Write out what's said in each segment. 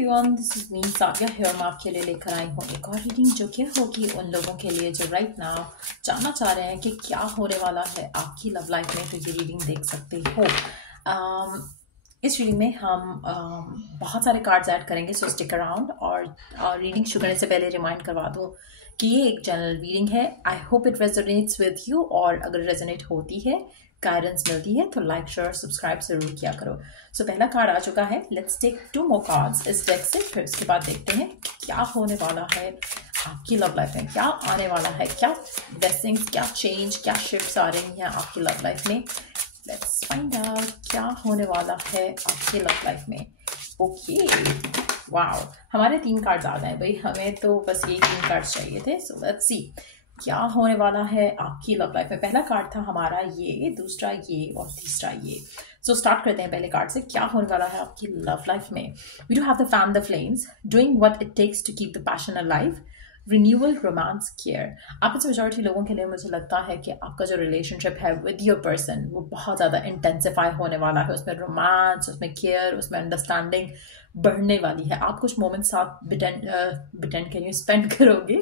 Everyone, this is me Saviya here. मैं आपके लिए लेकर आई हूँ एक और रीडिंग जो कि होगी उन लोगों के लिए जो राइट नाउ जानना चाह रहे हैं कि क्या होने वाला है आपकी लव लाइफ में। तो ये रीडिंग देख सकते हो। इस रीडिंग में हम बहुत सारे कार्ड्स ऐड करेंगे, सो स्टिक अराउंड। और रीडिंग शुरू करने से पहले रिमाइंड करवा दूँ कि ये एक जनरल रीडिंग है। I hope it resonates with you, और अगर रेजोनेट होती है, गाइडेंस मिलती है, तो लाइक शेयर सब्सक्राइब जरूर किया करो। सो पहला कार्ड आ चुका है। लेट्स टेक 2 मोर कार्ड्स इस डेक से, फिर उसके बाद देखते हैं क्या होने वाला है आपकी लव लाइफ में, क्या आने वाला है, क्या ब्लेसिंग्स, क्या चेंज, क्या शिफ्ट्स आ रही हैं आपकी लव लाइफ में। लेट्स फाइंड आउट क्या होने वाला है आपकी लव लाइफ में। ओके, वाओ, हमारे 3 कार्ड्स आ गए भाई, हमें तो बस ये 3 कार्ड्स चाहिए थे। सो लेट्स सी क्या होने वाला है आपकी लव लाइफ में। पहला कार्ड था हमारा ये, दूसरा ये और तीसरा ये। सो स्टार्ट करते हैं पहले कार्ड से। क्या होने वाला है आपकी लव लाइफ में। We do have the fan the flames, doing what it takes to keep the passion alive, renewal, romance, care. आप में से मेजॉरिटी लोगों के लिए मुझे लगता है कि आपका जो रिलेशनशिप है विद योर पर्सन वो बहुत ज़्यादा इंटेंसिफाई होने वाला है। उसमें रोमांस, उसमें केयर, उसमें अंडरस्टैंडिंग बढ़ने वाली है। आप कुछ मोमेंट्स साथ बिटेंड के लिए स्पेंड करोगे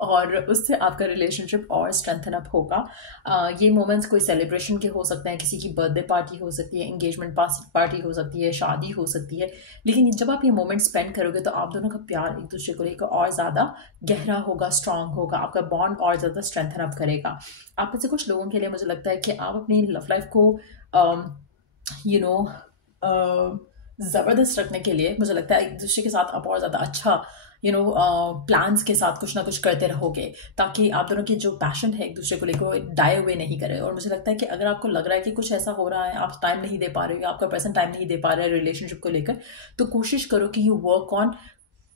और उससे आपका रिलेशनशिप और स्ट्रेंथन अप होगा। ये मोमेंट्स कोई सेलिब्रेशन के हो सकते हैं, किसी की बर्थडे पार्टी हो सकती है, एंगेजमेंट पार्टी हो सकती है, शादी हो सकती है। लेकिन जब आप ये मोमेंट स्पेंड करोगे तो आप दोनों का प्यार एक दूसरे को लेकर और ज़्यादा गहरा होगा, स्ट्रांग होगा, आपका बॉन्ड और ज़्यादा स्ट्रेंथन अप करेगा। आप में से कुछ लोगों के लिए मुझे लगता है कि आप अपनी लव लाइफ को ज़बरदस्त रखने के लिए मुझे लगता है एक दूसरे के साथ आप और ज़्यादा अच्छा प्लान्स के साथ कुछ ना कुछ करते रहोगे, ताकि आप दोनों की जो पैशन है एक दूसरे को लेकर डाई हुए नहीं करे। और मुझे लगता है कि अगर आपको लग रहा है कि कुछ ऐसा हो रहा है, आप टाइम नहीं दे पा रहे हो, आपका पर्सन टाइम नहीं दे पा रहा है रिलेशनशिप को लेकर, तो कोशिश करो कि you work on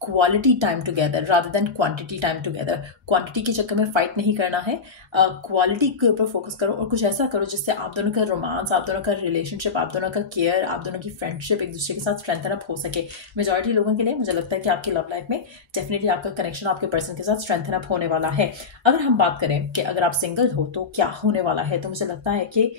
quality time together rather than quantity time together. Quantity के चक्कर में फाइट नहीं करना है, क्वालिटी के ऊपर फोकस करो और कुछ ऐसा करो जिससे आप दोनों का रोमांस, आप दोनों का रिलेशनशिप, आप दोनों का केयर, आप दोनों की फ्रेंडशिप एक दूसरे के साथ स्ट्रेंथन अप हो सके। मेजॉरिटी लोगों के लिए मुझे लगता है कि आपकी लव लाइफ में डेफिनेटली आपका कनेक्शन आपके पर्सन के साथ स्ट्रेंथन अप होने वाला है। अगर हम बात करें कि अगर आप सिंगल हो तो क्या होने वाला है, तो मुझे लगता है कि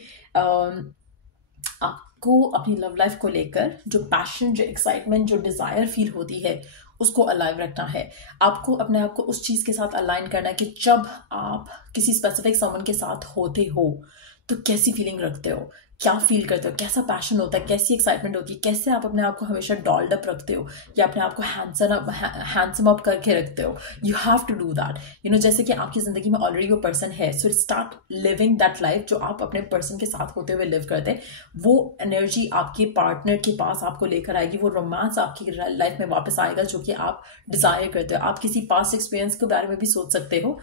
आपको अपनी लव लाइफ को लेकर जो पैशन, जो एक्साइटमेंट, जो डिजायर फील होती है उसको अलाइव रखना है। आपको अपने आप को उस चीज़ के साथ अलाइन करना है कि जब आप किसी स्पेसिफिक समवन के साथ होते हो तो कैसी फीलिंग रखते हो, क्या फील करते हो, कैसा पैशन होता है, कैसी एक्साइटमेंट होती है, कैसे आप अपने आप को हमेशा डॉल्ड अप रखते हो या अपने आप को हैंडसम अप करके रखते हो। You have to do that. जैसे कि आपकी जिंदगी में ऑलरेडी वो पर्सन है, so start living that life जो आप अपने पर्सन के साथ होते हुए लिव करते हैं। वो एनर्जी आपके पार्टनर के पास आपको लेकर आएगी, वो रोमांस आपकी लाइफ में वापस आएगा जो कि आप डिजायर करते हो। आप किसी पास्ट एक्सपीरियंस के बारे में भी सोच सकते हो,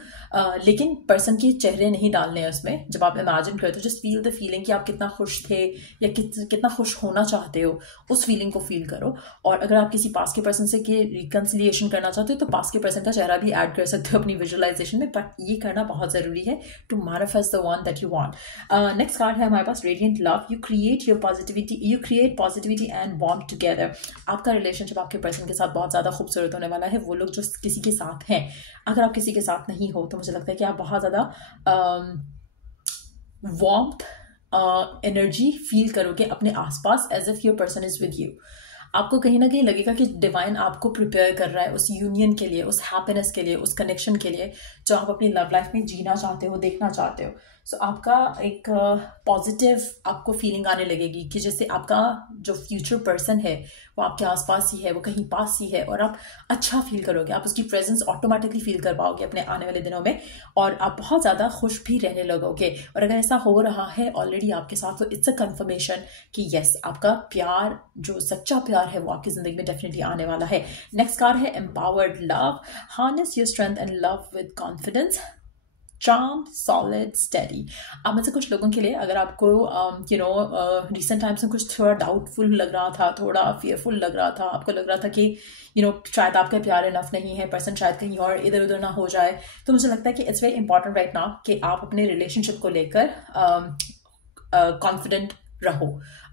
लेकिन पर्सन के चेहरे नहीं डालने हैं उसमें। जब आप इमेजिन करते हो, जस्ट फील द फीलिंग कि आप कितना खुश थे या कितना खुश होना चाहते हो, उस फीलिंग को फील करो। और अगर आप किसी पास के पर्सन से रिकंसिलिएशन करना चाहते हो तो पास के पर्सन का चेहरा भी ऐड कर सकते हो अपनी विजुअलाइजेशन में, बट ये करना बहुत जरूरी है to manifest the one that you want. Next card है हमारे पास radiant love. You create positivity and bond together. आपका रिलेशनशिप आपके पर्सन के साथ बहुत ज्यादा खूबसूरत होने वाला है। वो लोग जो किसी के साथ हैं, अगर आप किसी के साथ नहीं हो तो मुझे लगता है कि आप बहुत ज्यादा वार्मथ, एनर्जी फील करोगे अपने आसपास, as if your person is with you. आपको कहीं ना कहीं लगेगा कि डिवाइन आपको प्रिपेयर कर रहा है उस यूनियन के लिए, उस हैप्पीनेस के लिए, उस कनेक्शन के लिए जो आप अपनी लव लाइफ में जीना चाहते हो, देखना चाहते हो। सो आपका एक पॉजिटिव आपको फीलिंग आने लगेगी कि जैसे आपका जो फ्यूचर पर्सन है वो आपके आसपास ही है, वो कहीं पास ही है, और आप अच्छा फील करोगे। आप उसकी प्रेजेंस ऑटोमेटिकली फील कर पाओगे अपने आने वाले दिनों में, और आप बहुत ज़्यादा खुश भी रहने लगोगे। और अगर ऐसा हो रहा है ऑलरेडी आपके साथ, तो इट्स अ कन्फर्मेशन कि यस, आपका प्यार, जो सच्चा प्यार है, वो आपकी जिंदगी में डेफिनेटली आने वाला है। नेक्स्ट कार्ड है empowered love. Harness your strength and love with confidence, charm, solid, steady. अब में से कुछ लोगों के लिए अगर आपको रिसेंट टाइम्स में कुछ थोड़ा डाउटफुल लग रहा था, थोड़ा फियरफुल लग रहा था, आपको लग रहा था कि शायद आपका प्यार इनफ नहीं है, पर्सन शायद कहीं और इधर उधर ना हो जाए, तो मुझे लगता है कि it's very important right now कि आप अपने रिलेशनशिप को लेकर कॉन्फिडेंट रहो,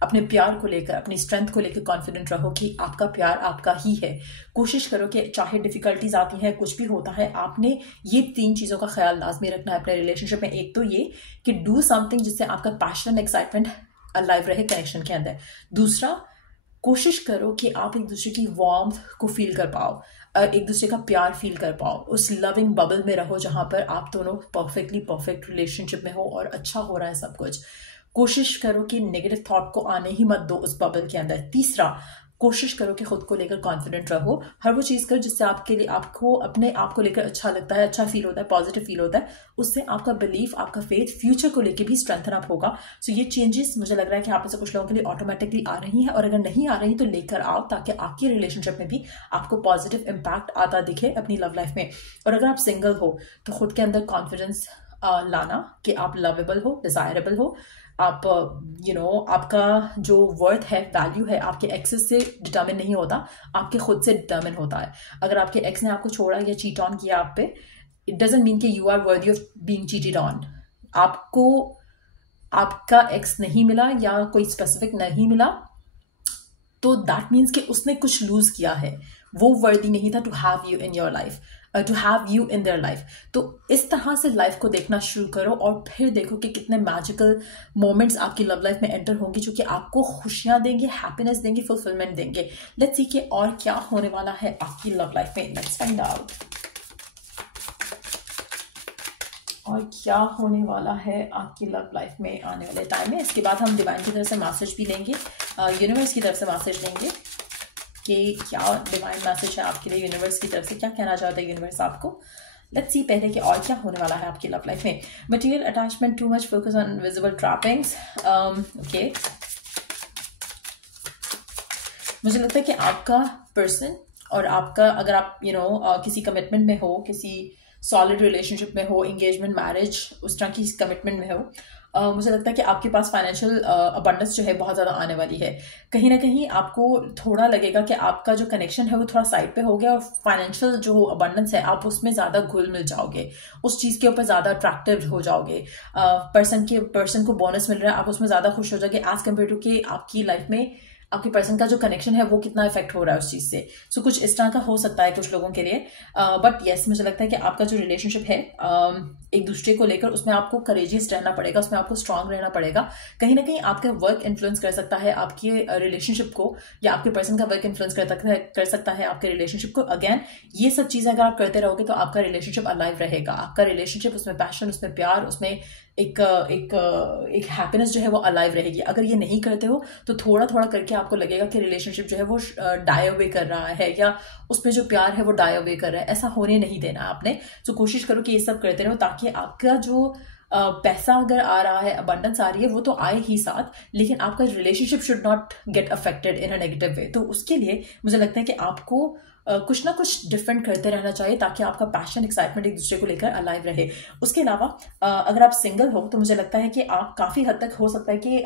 अपने प्यार को लेकर, अपनी स्ट्रेंथ को लेकर कॉन्फिडेंट रहो कि आपका प्यार आपका ही है। कोशिश करो कि चाहे डिफिकल्टीज आती हैं, कुछ भी होता है, आपने ये 3 चीज़ों का ख्याल लाजमी रखना है अपने रिलेशनशिप में। एक तो ये कि डू समथिंग जिससे आपका पैशन, एक्साइटमेंट अलाइव रहे कनेक्शन के अंदर। दूसरा, कोशिश करो कि आप एक दूसरे की वार्मथ को फील कर पाओ, एक दूसरे का प्यार फील कर पाओ, उस लविंग बबल में रहो जहां पर आप दोनों परफेक्ट रिलेशनशिप में हो और अच्छा हो रहा है सब कुछ। कोशिश करो कि नेगेटिव थॉट को आने ही मत दो उस बबल के अंदर। तीसरा, कोशिश करो कि खुद को लेकर कॉन्फिडेंट रहो। हर वो चीज़ करो जिससे आपके लिए आपको अपने आप को लेकर अच्छा लगता है, अच्छा फील होता है, पॉजिटिव फील होता है। उससे आपका बिलीफ, आपका फेथ फ्यूचर को लेकर भी स्ट्रेंथन अप होगा। सो ये चेंजेस मुझे लग रहा है कि आप में से कुछ लोगों के लिए ऑटोमेटिकली आ रही हैं, और अगर नहीं आ रही तो लेकर आओ, ताकि आपकी रिलेशनशिप में भी आपको पॉजिटिव इम्पैक्ट आता दिखे अपनी लव लाइफ में। और अगर आप सिंगल हो तो खुद के अंदर कॉन्फिडेंस लाना कि आप लवेबल हो, डिजायरेबल हो, आप आपका जो वर्थ है, वैल्यू है, आपके एक्सेस से डिटर्मिन नहीं होता, आपके खुद से डिटर्मिन होता है। अगर आपके एक्स ने आपको छोड़ा या चीट ऑन किया आप पे, इट डजंट मीन कि you are worthy of being cheated on. आपको आपका एक्स नहीं मिला या कोई स्पेसिफिक नहीं मिला तो दैट मीन्स कि उसने कुछ लूज किया है, वो वर्दी नहीं था to have you in your life, to have you in their life. तो इस तरह से लाइफ को देखना शुरू करो और फिर देखो कि कितने मैजिकल मोमेंट्स आपकी लव लाइफ में एंटर होंगे जो कि आपको खुशियां देंगे, हैप्पीनेस देंगे, फुलफिलमेंट देंगे। लेट्स सी कि और क्या होने वाला है आपकी लव लाइफ में। लेट्स फाइंड आउट और क्या होने वाला है आपकी लव लाइफ में आने वाले टाइम में। इसके बाद हम डिवाइन की तरफ से मैसेज भी लेंगे, यूनिवर्स की तरफ से मैसेज लेंगे कि क्या डिवाइन मैसेज है आपके लिए, यूनिवर्स की तरफ से क्या कहना चाहता है यूनिवर्स आपको। लेट्स सी पहले कि और क्या होने वाला है आपकी लव लाइफ में। Material attachment, too much focus on visible trappings. Okay, मुझे लगता है कि आपका पर्सन और आपका, अगर आप किसी कमिटमेंट में हो, किसी सॉलिड रिलेशनशिप में हो, एंगेजमेंट, मैरिज, उस तरह की कमिटमेंट में हो, मुझे लगता है कि आपके पास फाइनेंशियल अबंडेंस जो है बहुत ज़्यादा आने वाली है। कहीं ना कहीं आपको थोड़ा लगेगा कि आपका जो कनेक्शन है वो थोड़ा साइड पे हो गया और फाइनेंशियल जो अबंडेंस है आप उसमें ज़्यादा घुल मिल जाओगे, उस चीज़ के ऊपर ज़्यादा अट्रैक्टिव हो जाओगे। पर्सन को बोनस मिल रहा है, आप उसमें ज़्यादा खुश हो जाओगे एज कम्पेयर टू कि आपकी लाइफ में आपके पर्सन का जो कनेक्शन है वो कितना इफेक्ट हो रहा है उस चीज़ से। सो कुछ इस तरह का हो सकता है कुछ लोगों के लिए। बट येस, मुझे लगता है कि आपका जो रिलेशनशिप है एक दूसरे को लेकर, उसमें आपको करेजियस रहना पड़ेगा, उसमें आपको स्ट्रांग रहना पड़ेगा। कहीं ना कहीं आपका वर्क इन्फ्लुएंस कर सकता है आपके रिलेशनशिप को, या आपके पर्सन का वर्क इन्फ्लुएंस कर सकता है आपके रिलेशनशिप को। अगेन, ये सब चीज़ें अगर आप करते रहोगे तो आपका रिलेशनशिप अलाइव रहेगा। आपका रिलेशनशिप, उसमें पैशन, उसमें प्यार, उसमें एक हैप्पीनेस जो है वो अलाइव रहेगी। अगर ये नहीं करते हो तो थोड़ा थोड़ा करके आपको लगेगा कि रिलेशनशिप जो है वो डाई अवे कर रहा है, या उसमें जो प्यार है वो डाई अवे कर रहा है। ऐसा होने नहीं देना आपने। तो कोशिश करो कि ये सब करते रहो, ताकि आपका जो पैसा अगर आ रहा है, अबंडेंस आ रही है, वो तो आए ही साथ, लेकिन आपका relationship should not get affected in a negative way. तो उसके लिए मुझे लगता है कि आपको कुछ ना कुछ डिफरेंट करते रहना चाहिए, ताकि आपका पैशन, एक्साइटमेंट एक दूसरे को लेकर अलाइव रहे। उसके अलावा अगर आप सिंगल हो तो मुझे लगता है कि आप काफ़ी हद तक, हो सकता है कि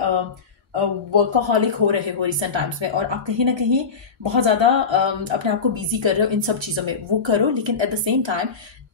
वर्कaholic हो रहे हो रिसेंट टाइम्स में, और आप कहीं ना कहीं बहुत ज़्यादा अपने आप को बिजी कर रहे हो इन सब चीज़ों में। वो करो, लेकिन at the same time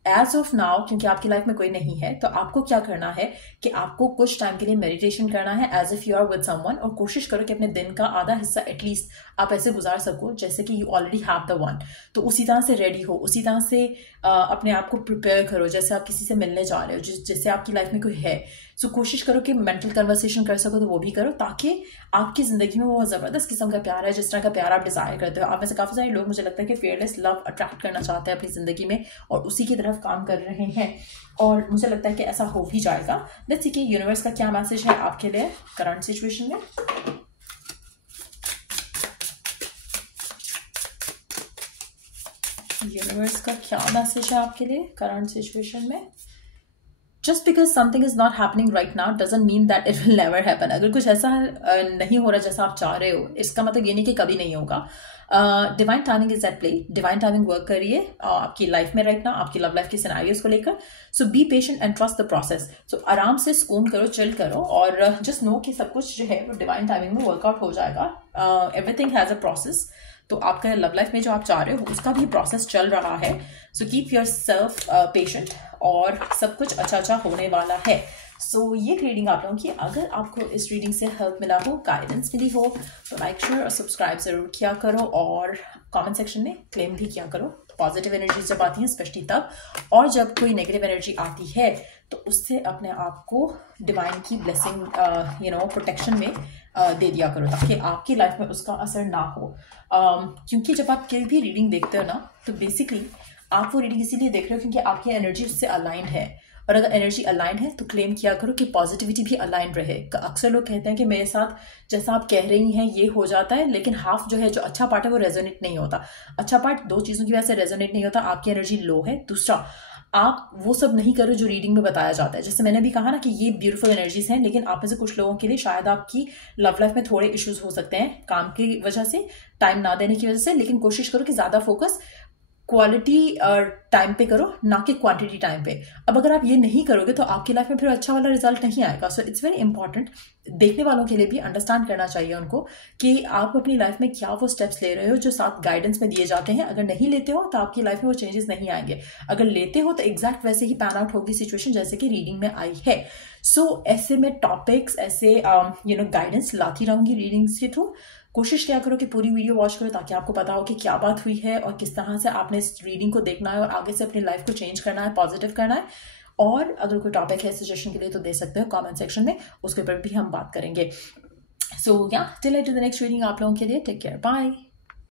as of now, क्योंकि आपकी लाइफ में कोई नहीं है, तो आपको क्या करना है कि आपको कुछ टाइम के लिए मेडिटेशन करना है as if you are with someone, और कोशिश करो कि अपने दिन का आधा हिस्सा एटलीस्ट आप ऐसे गुजार सको जैसे कि you already have the one. तो उसी तरह से रेडी हो, उसी तरह से अपने आप को प्रिपेयर करो जैसे आप किसी से मिलने जा रहे हो, जैसे आपकी लाइफ में कोई है। सो कोशिश करो कि मेंटल कन्वर्सेशन कर सको तो वो भी करो, ताकि आपकी जिंदगी में वो जबरदस्त किस्म का प्यार है, जिस तरह का प्यार आप डिजायर करते हो। आप में से काफी सारे लोग, मुझे लगता है कि फेयरलेस लव अट्रैक्ट करना चाहते हैं अपनी जिंदगी में, और उसी की तरफ काम कर रहे हैं, और मुझे लगता है कि ऐसा हो भी जाएगा। लेट्स सी कि यूनिवर्स का क्या मैसेज है आपके लिए करंट सिचुएशन में। यूनिवर्स का क्या मैसेज है आपके लिए करंट सिचुएशन में। Just because something is not happening right now doesn't mean that it will never happen. अगर कुछ ऐसा नहीं हो रहा जैसा आप चाह रहे हो, इसका मतलब ये नहीं कि कभी नहीं होगा। Divine timing is at play. Divine timing work करिए आपकी लाइफ में राइट नाउ, आपकी लव लाइफ के सिनेरियोस को लेकर। So be patient and trust the process. So आराम से सुकून करो, चिल करो, और जस्ट नो कि सब कुछ जो है वो डिवाइन टाइमिंग में वर्कआउट हो जाएगा। Everything has a process. तो आपका लव लाइफ में जो आप चाह रहे हो उसका भी प्रोसेस चल रहा है। So keep your self patient, और सब कुछ अच्छा अच्छा होने वाला है। सो ये रीडिंग आप लोगों की, अगर आपको इस रीडिंग से हेल्प मिला हो, गाइडेंस मिली हो, तो लाइक शेयर और सब्सक्राइब जरूर किया करो और कमेंट सेक्शन में क्लेम भी किया करो। पॉजिटिव एनर्जी जब आती है स्पेशली तब, और जब कोई नेगेटिव एनर्जी आती है तो उससे अपने आप को डिवाइन की ब्लेसिंग प्रोटेक्शन में दे दिया करो, ताकि आपकी लाइफ में उसका असर ना हो। क्योंकि जब आप कोई भी रीडिंग देखते हो ना, तो बेसिकली आप वो रीडिंग इसीलिए देख रहे हो क्योंकि आपकी एनर्जी उससे अलाइन है, और अगर एनर्जी अलाइन है तो क्लेम किया करो कि पॉजिटिविटी भी अलाइन रहे। अक्सर लोग कहते हैं कि मेरे साथ जैसा आप कह रही हैं ये हो जाता है, लेकिन हाफ जो है, जो अच्छा पार्ट है वो रेजोनेट नहीं होता। अच्छा पार्ट दो चीज़ों की वजह से रेजोनेट नहीं होता, आपकी एनर्जी लो है, दूसरा आप वो सब नहीं करो जो रीडिंग में बताया जाता है। जैसे मैंने भी कहा ना कि ये ब्यूटीफुल एनर्जीज हैं, लेकिन आप में से कुछ लोगों के लिए शायद आपकी लव लाइफ में थोड़े इश्यूज हो सकते हैं काम की वजह से, टाइम ना देने की वजह से, लेकिन कोशिश करो कि ज़्यादा फोकस क्वालिटी टाइम पे करो, ना कि क्वांटिटी टाइम पे। अब अगर आप ये नहीं करोगे तो आपकी लाइफ में फिर अच्छा वाला रिजल्ट नहीं आएगा। सो इट्स वेरी इंपॉर्टेंट, देखने वालों के लिए भी अंडरस्टैंड करना चाहिए उनको कि आप अपनी लाइफ में क्या वो स्टेप्स ले रहे हो जो साथ गाइडेंस में दिए जाते हैं। अगर नहीं लेते हो तो आपकी लाइफ में वो चेंजेस नहीं आएंगे, अगर लेते हो तो एग्जैक्ट वैसे ही पैन आउट होगी सिचुएशन जैसे कि रीडिंग में आई है। सो ऐसे में टॉपिक्स, ऐसे गाइडेंस लाती रहूंगी रीडिंग्स के थ्रू। कोशिश क्या करो कि पूरी वीडियो वॉच करो ताकि आपको पता हो कि क्या बात हुई है और किस तरह से आपने इस रीडिंग को देखना है और आगे से अपनी लाइफ को चेंज करना है, पॉजिटिव करना है। और अगर कोई टॉपिक है सजेशन के लिए तो दे सकते हो कमेंट सेक्शन में, उसके ऊपर भी हम बात करेंगे। सो या till I do the next reading, आप लोगों के लिए टेक केयर, बाय।